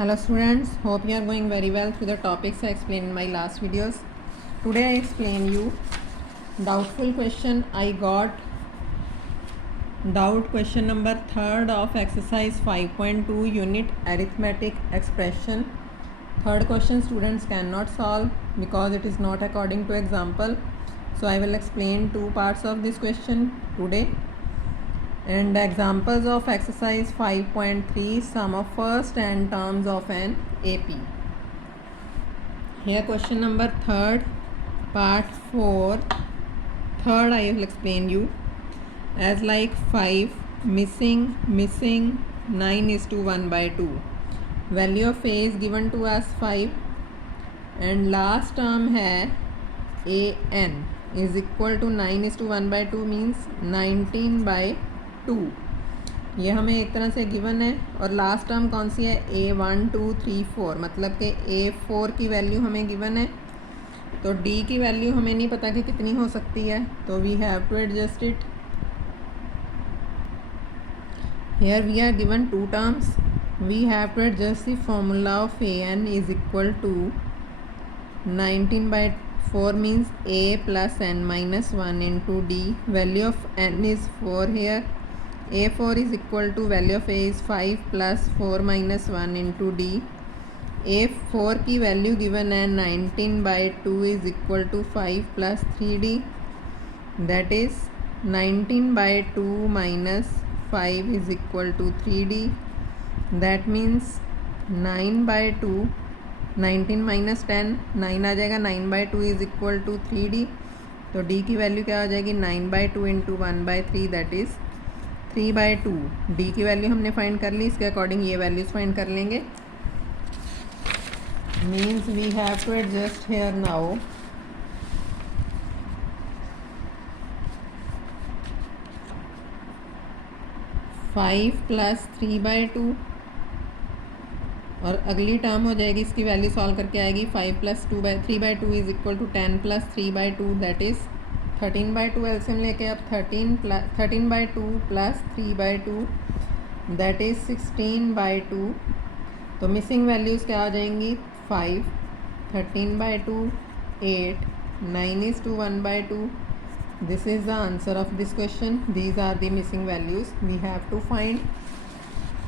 Hello students, hope you are going very well through the topics I explained in my last videos. Today I explain you doubtful question. I got doubt question number 3rd of exercise 5.2 unit arithmetic expression. Third question students cannot solve because it is not according to example. So I will explain two parts of this question today. And examples of exercise 5.3 sum of first and terms of an AP. Here question number 3rd part 4. Third I will explain you as like 5 missing 9 is to 1 by 2. Value of A is given to us 5 and last term है AN is equal to 9 is to 1 by 2 means 19 by 2. ये हमें एक तरह से given है और last term कौन सी है A1 2 3 4 मतलब कि A4 की वैल्यू हमें गिवन है तो D की वैल्यू हमें नहीं पता कि कितनी हो सकती है तो we have to adjust it. Here we are given two terms. We have to adjust the formula of AN is equal to 19 by 4 means A plus N minus 1 into D. Value of N is 4 here. A4 is equal to value of A is 5 plus 4 minus 1 into D. A4 की value given है 19 by 2 is equal to 5 plus 3D. That is 19 by 2 minus 5 is equal to 3D. That means 9 by 2 19 minus 10 9 आ जाएगा 9 by 2 is equal to 3D. तो D की value क्या हो जाएगी 9 by 2 into 1 by 3 that is 3 by 2. D की value हमने find कर ली इसके अकॉर्डिंग ये वैल्यूज फाइंड कर लेंगे. Means we have to adjust here now. Five plus 3 by 2 और अगली टर्म हो जाएगी इसकी वैल्यू सॉल्व करके आएगी 5 plus 3 by 2 is equal to 10 plus 3 by 2 that is 13 by 2 LCM लेके अब 13 by 2 plus 3 by 2 that is 16 by 2. तो मिसिंग वैल्यूज़ क्या आ जाएंगी 5 13 by 2 8 9 is to 1 by 2. This is the answer of this question. These are the missing values we have to find.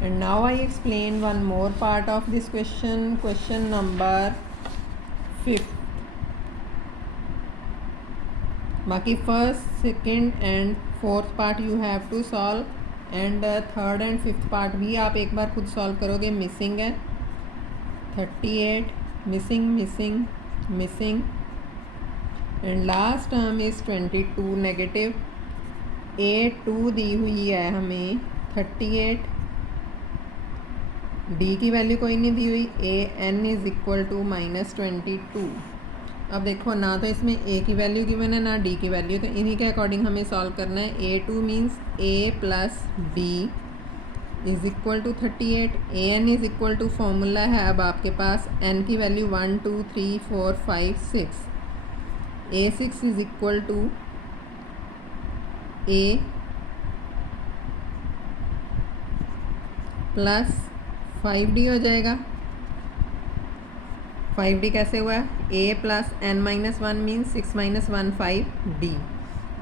And now I explain one more part of this question number 5. बाकी first second and fourth part you have to solve and third and fifth part भी आप एक बार खुद solve करोगे. Missing है 38 missing and last term is 22 negative. A2 दी हुई है हमें 38. D की वैल्यू कोई नहीं दी हुई. AN is equal to -22. अब देखो ना तो इसमें A की वैल्यू गिवन है ना D की वैल्यू तो इन्हीं के अकॉर्डिंग हमें सॉल्व करना है. A2 means A plus D is equal to 38. AN is equal to formula है अब आपके पास N की value 1 2 3 4 5 6. A6 is equal to A plus 5D हो जाएगा. 5D कैसे हुआ है A plus N minus 1 means 6 minus 1 5D.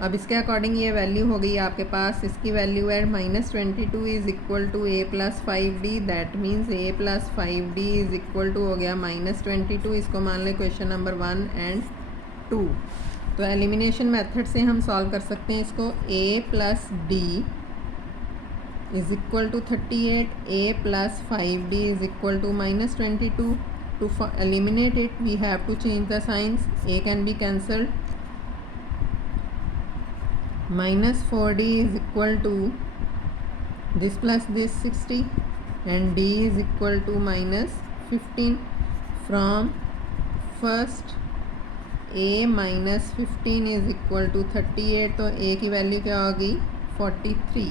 अब इसके अकॉर्डिंग ये वैल्यू हो गई आपके पास. इसकी वैल्यू है -22 is equal to A plus 5D. That means A plus 5D is equal to हो गया -22. इसको मान लें क्वेश्चन नंबर 1 एंड 2. तो एलिमिनेशन मेथड से हम सॉल्व कर सकते हैं इसको. A plus D is equal to 38. A plus 5D is equal to -22. To eliminate it we have to change the signs. A can be cancelled. -4D is equal to this plus this 60 and D is equal to -15. From first A minus 15 is equal to 38. तो A की value क्या होगी 43.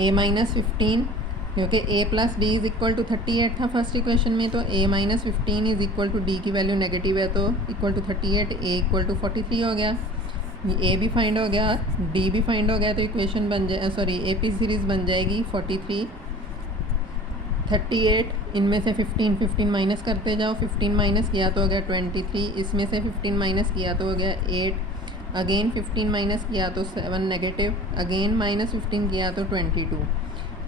A minus 15 क्योंकि A plus d is equal to 38 था first equation में तो A minus 15 is equal to d की value negative है तो equal to 38 A equal to 43 हो गया. ए भी फाइंड हो गया, डी भी फाइंड हो गया, तो इक्वेशन बन जाए, सॉरी AP सीरीज़ बन जाएगी 43 38। इनमें से 15 माइनस करते जाओ, 15 माइनस किया तो हो गया 23, इसमें से 15 माइनस किया तो हो गया 8, अगेन 15 माइनस किया तो 7 नेगेटिव, अगेन माइनस 15 किया तो 22।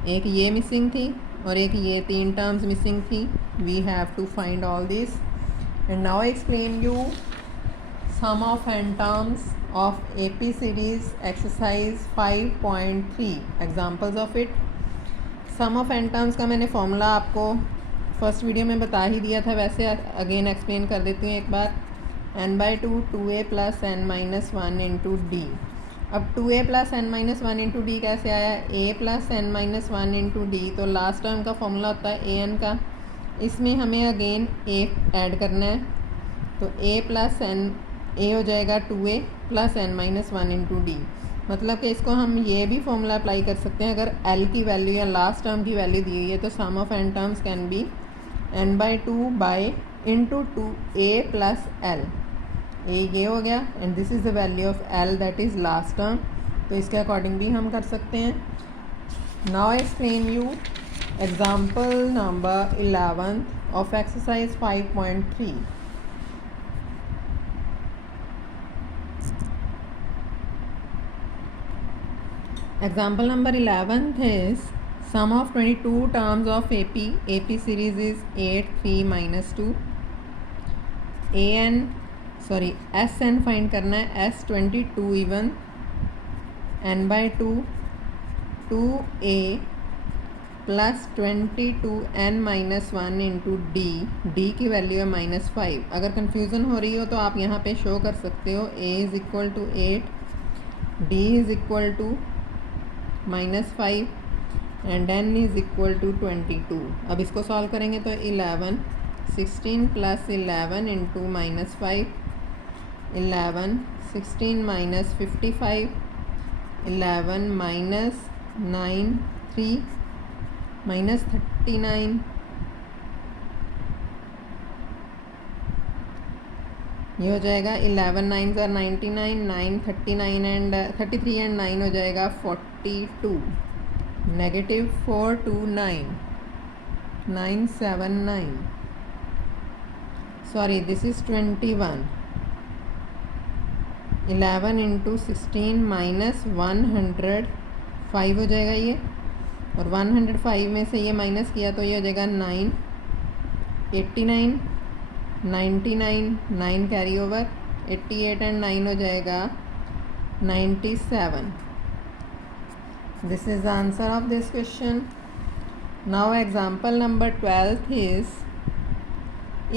एक ये मिसिंग थी और एक ये, 3 टर्म्स मिसिंग थी। We have to find all this and now explain you sum of n terms of AP series exercise 5.3 examples of it। sum of n terms का मैंने फॉर्मूला आपको फर्स्ट वीडियो में बता ही दिया था, वैसे अगेन एक्सप्लेन कर देती हूँ एक बार। n/2 2a + n-1 into D. अब 2a + n-1 इंटू डी कैसे आया? a + n-1 इंटू डी, तो लास्ट टर्म का फॉर्मूला होता है an का, इसमें हमें अगेन a ऐड करना है, तो a हो जाएगा 2a + n-1 इंटू डी। मतलब कि इसको हम ये भी फॉर्मूला अप्लाई कर सकते हैं, अगर l की वैल्यू या लास्ट टर्म की वैल्यू दी हुई है तो sum of n terms can be n/2 into 2a + l। ये हो गया and this is the value of l that is last term, तो इसके अकॉर्डिंग भी हम कर सकते हैं। Now explain you example number 11 of exercise 5.3। Example number 11th is sum of 22 terms of AP series is 8 3 minus 2। SN find करना है, S 22 even, n/2 2a + 22 n-1 into D की वैल्यू है -5। अगर कन्फ्यूज़न हो रही हो तो आप यहाँ पे शो कर सकते हो a = 8, d = -5 एंड n = 22। अब इसको सॉल्व करेंगे तो 16 + 11 इंटू -5, 11 16 - 55, 11 - 9 3 -39, ये हो जाएगा 11 9s are 99, 9 39 एंड 33 एंड 9 हो जाएगा 42, -429 979, सॉरी दिस इज़ 21, 11 इंटू 16 -105 हो जाएगा ये, और 105 में से ये माइनस किया तो ये हो जाएगा 9, 89 99 9 कैरी ओवर, 88 एंड 9 हो जाएगा 97। This is the answer of this question. Now example number 12 is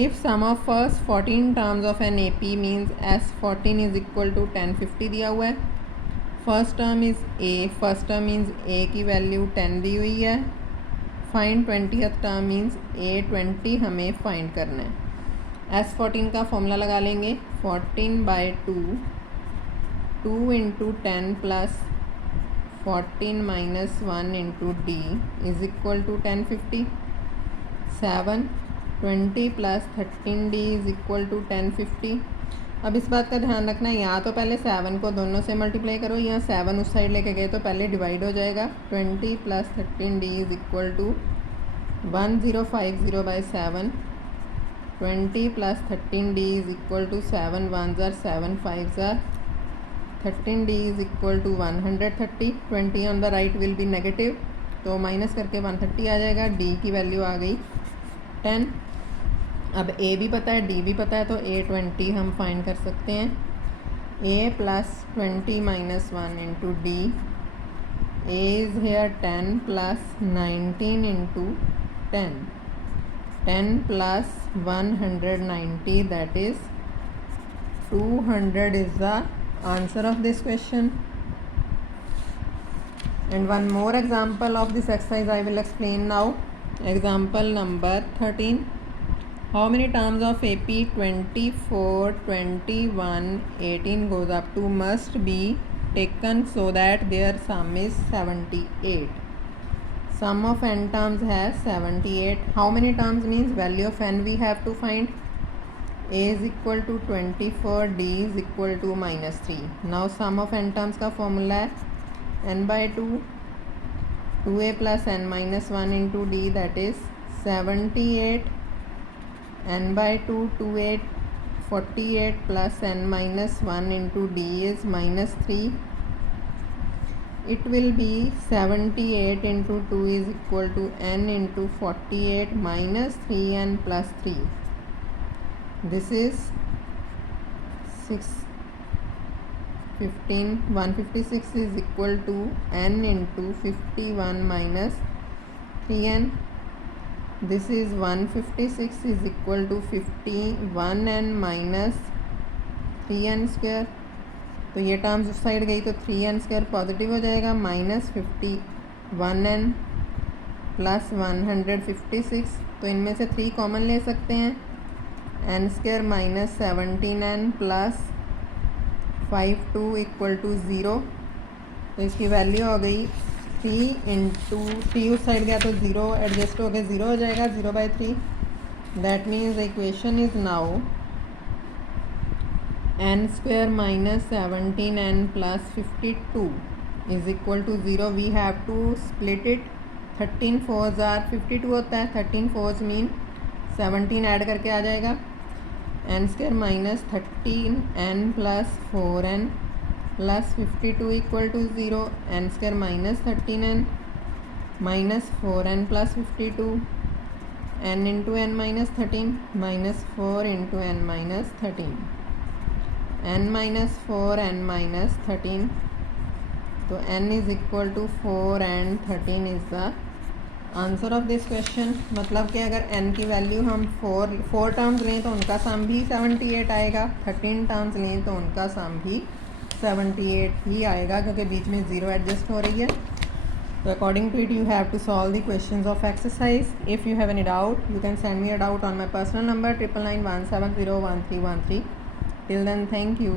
if sum of first 14 terms of an AP मीन्स S14 इज इक्वल टू 1050 दिया हुआ है। First term is A, first term means A की value 10 दी हुई है। Find 20th term means A20 हमें find करना है। S14 का फॉर्मूला लगा लेंगे, 14/2 2 into 10 + 14 - 1 into D is equal to 1050, 7 20 + 13D is equal to 1050। अब इस बात का ध्यान रखना है, यहाँ तो पहले 7 को दोनों से मल्टीप्लाई करो, यहाँ 7 उस साइड लेके गए तो पहले डिवाइड हो जाएगा। 20 + 13D is equal to 1050/7, 20 + 13D is equal to 7 1s are 7 5s are 13D is equal to 130, 20 on the right will be negative, तो माइनस करके 130 आ जाएगा। D की वैल्यू आ गई 10। अब A भी पता है, D भी पता है, तो A20 हम फाइंड कर सकते हैं। A + 20 - 1 into D, A is here 10 + 19 into 10, 10 + 190 that is 200 is the answer of this question. And one more example of this exercise I will explain now. Example number 13. How many terms of AP 24, 21, 18 goes up to must be taken so that their sum is 78. Sum of n terms has 78. How many terms means value of n we have to find. a is equal to 24, d is equal to -3. Now sum of n terms का formula है n by 2, 2a plus n minus 1 into d, that is 78, n by 2, 2a, 48 plus n minus 1 into d is -3. It will be 78 into 2 is equal to n into 48 minus 3n plus 3. This is 156 is equal to n into 51 minus 3n. This is 156 is equal to 51n minus 3n square. तो ये terms उस side गई तो 3n square positive हो जाएगा, minus 51n plus 156. तो इनमें से 3 कॉमन ले सकते हैं, n square minus 17n plus 52 equal to 0. तो इसकी वैल्यू हो गई 3 इंटू 3 उस साइड गया तो 0 एडजस्ट हो गया, 0 हो जाएगा, 0/3. That means the equation is now n square minus 17n plus 52 is equal to 0. We have to split it. 13 4s are 52 होता है, 13 4s मीन 17 ऐड करके आ जाएगा. n square minus 13n plus 4n plus 52 equal to 0. n square minus 13n minus 4n plus 52, n into n minus 13 minus 4 into n minus 13, n minus 4 n minus 13. तो n is equal to 4 and 13 is the answer of this question. मतलब कि अगर n की value हम 4 terms लें तो उनका सम भी 78 आएगा, 13 टर्म्स लें तो उनका सम भी 78 ही आएगा, क्योंकि बीच में 0 एडजस्ट हो रही है. तो according to it you have to solve the questions of exercise. If you have any doubt you can send me a doubt on my personal number 9991701313. Till then, thank you.